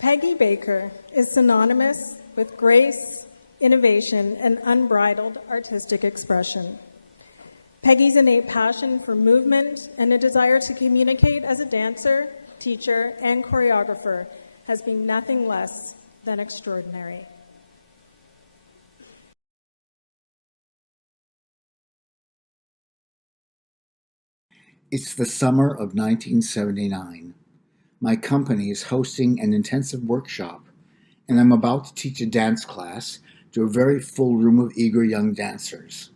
Peggy Baker is synonymous with grace, innovation, and unbridled artistic expression. Peggy's innate passion for movement and a desire to communicate as a dancer, teacher, and choreographer has been nothing less than extraordinary. It's the summer of 1979. My company is hosting an intensive workshop, and I'm about to teach a dance class to a very full room of eager young dancers.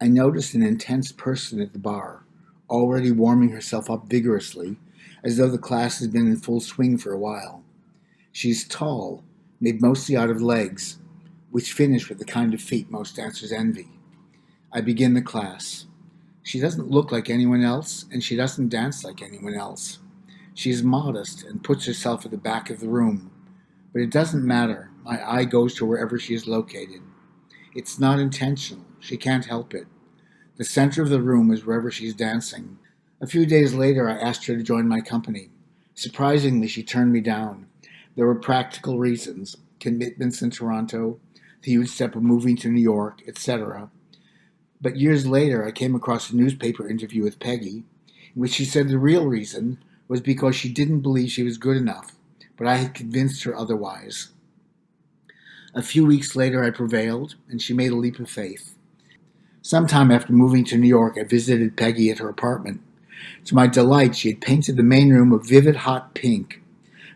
I noticed an intense person at the bar, already warming herself up vigorously, as though the class has been in full swing for a while. She's tall, made mostly out of legs, which finish with the kind of feet most dancers envy. I begin the class. She doesn't look like anyone else, and she doesn't dance like anyone else. She's modest and puts herself at the back of the room. But it doesn't matter. My eye goes to wherever she is located. It's not intentional. She can't help it. The center of the room is wherever she's dancing. A few days later, I asked her to join my company. Surprisingly, she turned me down. There were practical reasons, commitments in Toronto, the huge step of moving to New York, etc. But years later, I came across a newspaper interview with Peggy, in which she said the real reason was because she didn't believe she was good enough, but I had convinced her otherwise. A few weeks later, I prevailed, and she made a leap of faith. Sometime after moving to New York, I visited Peggy at her apartment. To my delight, she had painted the main room a vivid hot pink.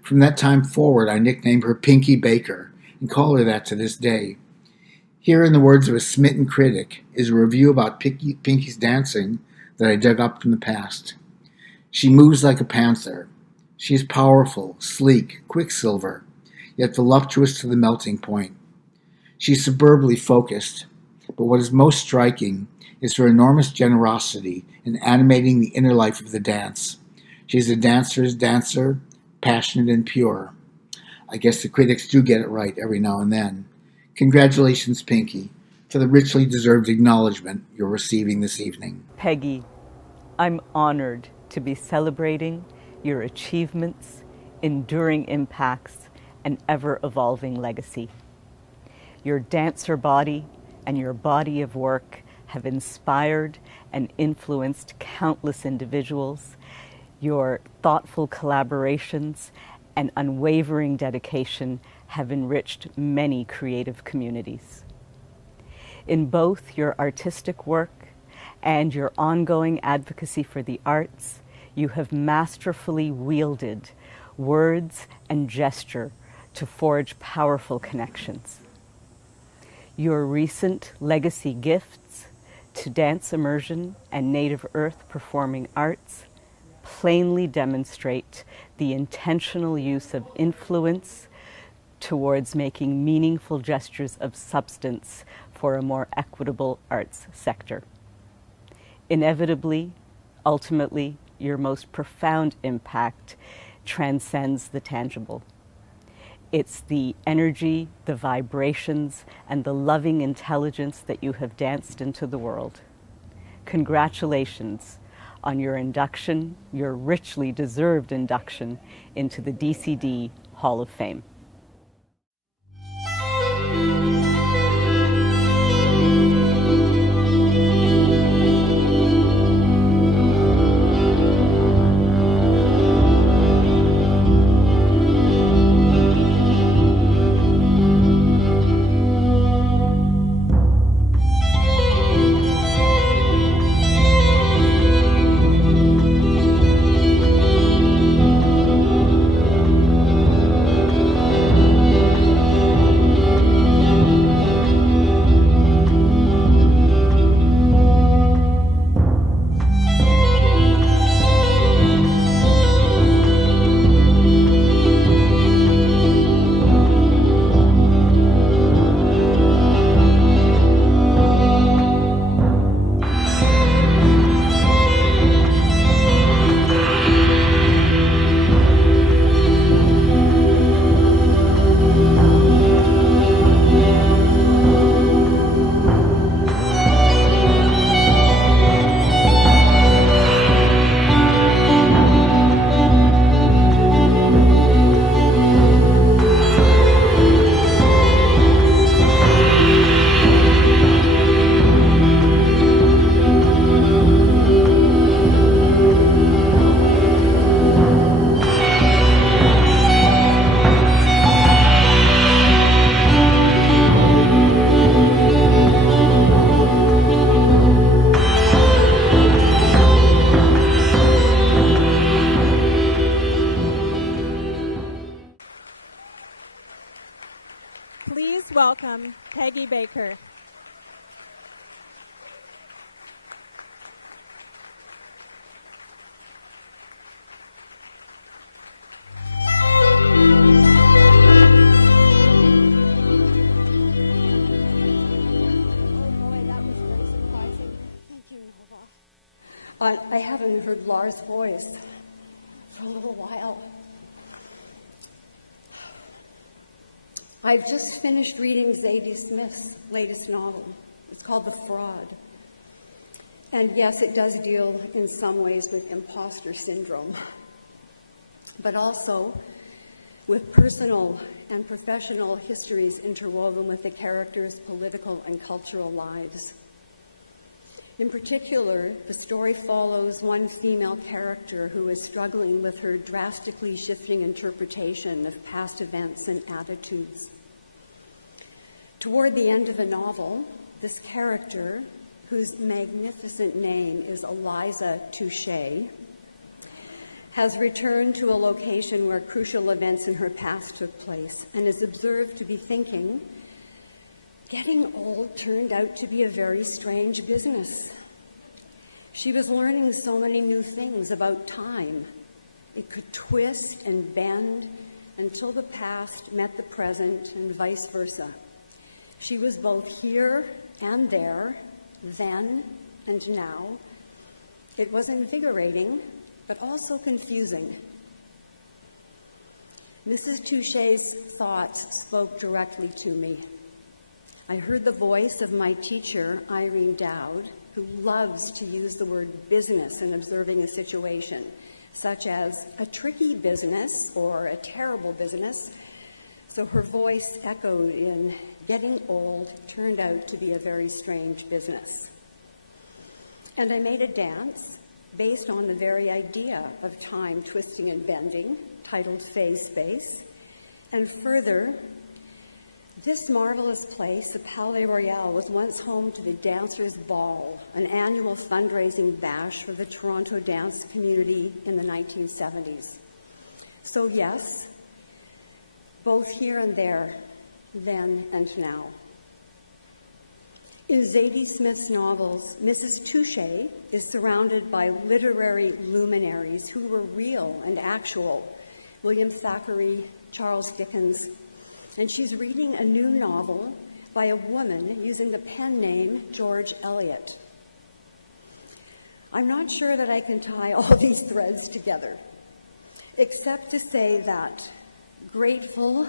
From that time forward, I nicknamed her Pinky Baker, and call her that to this day. Here, in the words of a smitten critic, is a review about Pinky's dancing that I dug up from the past. She moves like a panther. She is powerful, sleek, quicksilver, yet voluptuous to the melting point. She's superbly focused, but what is most striking is her enormous generosity in animating the inner life of the dance. She's a dancer's dancer, passionate and pure. I guess the critics do get it right every now and then. Congratulations, Pinky, for the richly deserved acknowledgement you're receiving this evening. Peggy, I'm honored to be celebrating your achievements, enduring impacts, and ever-evolving legacy. Your dancer body and your body of work have inspired and influenced countless individuals. Your thoughtful collaborations and unwavering dedication have enriched many creative communities. In both your artistic work and your ongoing advocacy for the arts, you have masterfully wielded words and gesture to forge powerful connections. Your recent legacy gifts to dance immersion and Native Earth performing arts plainly demonstrate the intentional use of influence towards making meaningful gestures of substance for a more equitable arts sector. Inevitably, ultimately, your most profound impact transcends the tangible. It's the energy, the vibrations, and the loving intelligence that you have danced into the world. Congratulations on your induction, your richly deserved induction into the DCD Hall of Fame. Please welcome Peggy Baker. I haven't heard Lar's voice for a little while. I've just finished reading Zadie Smith's latest novel. It's called The Fraud. And yes, it does deal in some ways with imposter syndrome, but also with personal and professional histories interwoven with the characters' political and cultural lives. In particular, the story follows one female character who is struggling with her drastically shifting interpretation of past events and attitudes. Toward the end of the novel, this character, whose magnificent name is Eliza Touché, has returned to a location where crucial events in her past took place and is observed to be thinking, getting old turned out to be a very strange business. She was learning so many new things about time. It could twist and bend until the past met the present and vice versa. She was both here and there, then and now. It was invigorating, but also confusing. Mrs. Touché's thoughts spoke directly to me. I heard the voice of my teacher, Irene Dowd, who loves to use the word business in observing a situation, such as a tricky business or a terrible business. So her voice echoed in, getting old turned out to be a very strange business. And I made a dance based on the very idea of time twisting and bending, titled Phase Space. And further, this marvelous place, the Palais Royal, was once home to the Dancers' Ball, an annual fundraising bash for the Toronto dance community in the 1970s. So yes, both here and there, then and now. In Zadie Smith's novels, Mrs. Touché is surrounded by literary luminaries who were real and actual, William Thackeray, Charles Dickens, and she's reading a new novel by a woman using the pen name George Eliot. I'm not sure that I can tie all these threads together, except to say that, grateful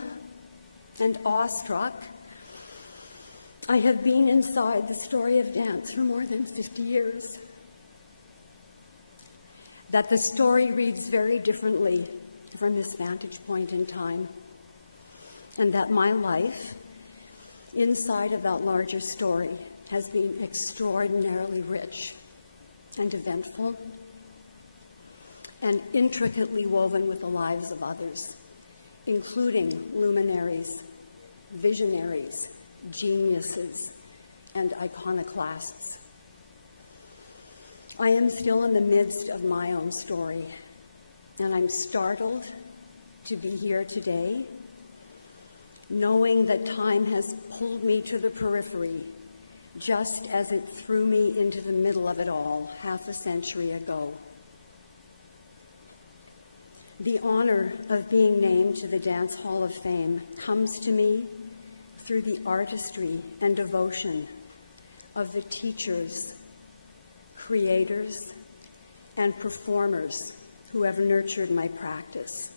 and awestruck, I have been inside the story of dance for more than 50 years. That the story reads very differently from this vantage point in time, and that my life inside of that larger story has been extraordinarily rich and eventful and intricately woven with the lives of others, including luminaries, visionaries, geniuses, and iconoclasts. I am still in the midst of my own story, and I'm startled to be here today, knowing that time has pulled me to the periphery, just as it threw me into the middle of it all half a century ago. The honor of being named to the Dance Hall of Fame comes to me through the artistry and devotion of the teachers, creators, and performers who have nurtured my practice,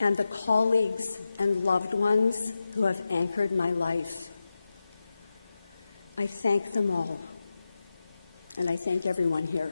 and the colleagues and loved ones who have anchored my life. I thank them all, and I thank everyone here.